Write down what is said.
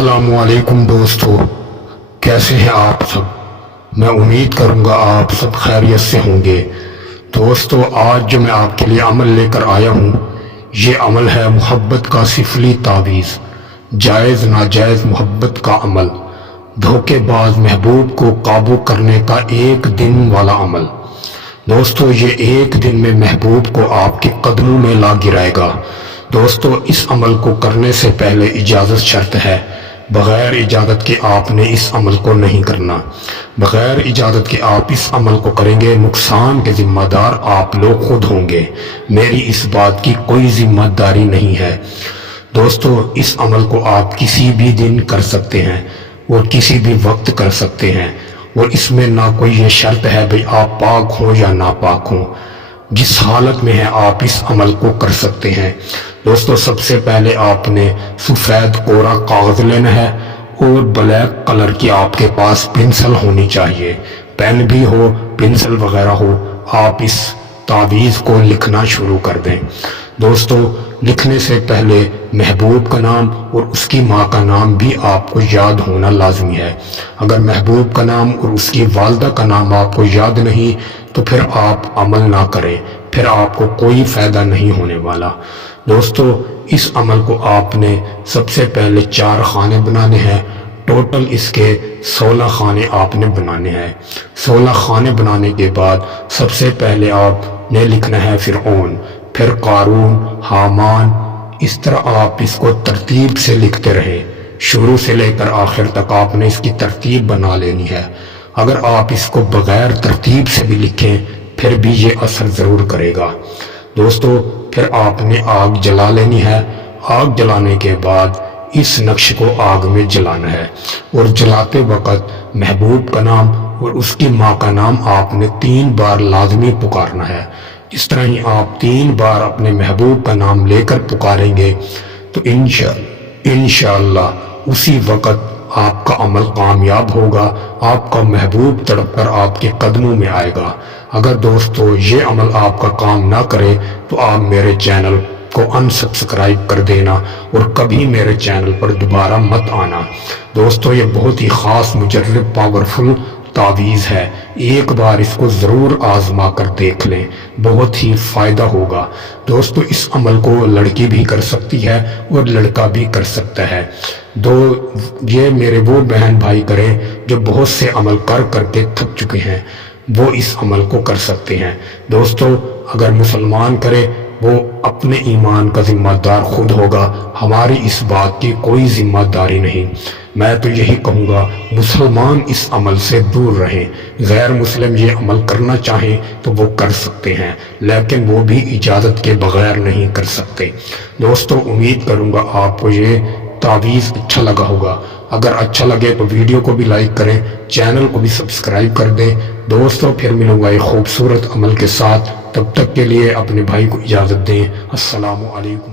السلام علیکم دوستو، کیسے ہیں آپ سب؟ میں امید کروں گا آپ سب خیریت سے ہوں گے۔ دوستو، آج جو میں آپ کے لیے عمل لے کر آیا ہوں، یہ عمل ہے محبت کا سفلی تعویذ، جائز ناجائز محبت کا عمل، دھوکے باز محبوب کو قابو کرنے کا ایک دن والا عمل۔ دوستو، یہ ایک دن میں محبوب کو آپ کے قدموں میں لا گرائے گا۔ دوستو، اس عمل کو کرنے سے پہلے اجازت شرط ہے، بغیر اجازت کے آپ نے اس عمل کو نہیں کرنا۔ بغیر اجازت کے آپ اس عمل کو کریں گے، نقصان کے ذمہ دار آپ لوگ خود ہوں گے، میری اس بات کی کوئی ذمہ داری نہیں ہے۔ دوستو، اس عمل کو آپ کسی بھی دن کر سکتے ہیں اور کسی بھی وقت کر سکتے ہیں، اور اس میں نہ کوئی یہ شرط ہے بھئی آپ پاک ہوں یا ناپاک ہوں، جس حالت میں ہے آپ اس عمل کو کر سکتے ہیں۔ دوستو، سب سے پہلے آپ نے سفید کوڑا کاغذ لینا ہے اور بلیک کلر کی آپ کے پاس پنسل ہونی چاہیے، پین بھی ہو، پنسل وغیرہ ہو۔ آپ اس تعویذ کو لکھنا شروع کر دیں۔ دوستو، لکھنے سے پہلے محبوب کا نام اور اس کی ماں کا نام بھی آپ کو یاد ہونا لازمی ہے۔ اگر محبوب کا نام اور اس کی والدہ کا نام آپ کو یاد نہیں تو پھر آپ عمل نہ کریں، پھر آپ کو کوئی فائدہ نہیں ہونے والا۔ دوستو، اس عمل کو آپ نے سب سے پہلے 4 خانے بنانے ہیں، ٹوٹل اس کے 16 خانے آپ نے بنانے ہیں۔ 16 خانے بنانے کے بعد سب سے پہلے آپ نے لکھنا ہے فرعون، پھر قارون، حامان، اس طرح آپ اس کو ترتیب سے لکھتے رہیں، شروع سے لے کر آخر تک آپ نے اس کی ترتیب بنا لینی ہے۔ اگر آپ اس کو بغیر ترتیب سے بھی لکھیں پھر بھی یہ اثر ضرور کرے گا۔ دوستو، پھر آپ نے آگ جلا لینی ہے۔ آگ جلانے کے بعد اس نقش کو آگ میں جلانا ہے، اور جلاتے وقت محبوب کا نام اور اس کی ماں کا نام آپ نے 3 بار لازمی پکارنا ہے۔ اس طرح ہی آپ 3 بار اپنے محبوب کا نام لے کر پکاریں گے تو انشاءاللہ اسی وقت آپ کا عمل کامیاب ہوگا، آپ کا محبوب تڑپ کر آپ کے قدموں میں آئے گا۔ اگر دوستو یہ عمل آپ کا کام نہ کرے تو آپ میرے چینل کو انسبسکرائب کر دینا اور کبھی میرے چینل پر دوبارہ مت آنا۔ دوستو، یہ بہت ہی خاص مجرب پاورفل تعویذ ہے، ایک بار اس کو ضرور آزما کر دیکھ لیں، بہت ہی فائدہ ہوگا۔ دوستو، اس عمل کو لڑکی بھی کر سکتی ہے اور لڑکا بھی کر سکتا ہے۔ یہ میرے وہ بہن بھائی کریں جو بہت سے عمل کر کے تھک چکے ہیں، وہ اس عمل کو کر سکتے ہیں۔ دوستو، اگر مسلمان کرے وہ اپنے ایمان کا ذمہ دار خود ہوگا، ہماری اس بات کی کوئی ذمہ داری نہیں۔ میں تو یہی کہوں گا مسلمان اس عمل سے دور رہیں، غیر مسلم یہ عمل کرنا چاہیں تو وہ کر سکتے ہیں، لیکن وہ بھی اجازت کے بغیر نہیں کر سکتے۔ دوستو، امید کروں گا آپ کو یہ تعویذ اچھا لگا ہوگا۔ اگر اچھا لگے تو ویڈیو کو بھی لائک کریں، چینل کو بھی سبسکرائب کر دیں۔ دوستو، پھر ملوں گا ایک خوبصورت عمل کے ساتھ، تب تک کے لیے اپنے بھائی کو اجازت دیں۔ السلام علیکم۔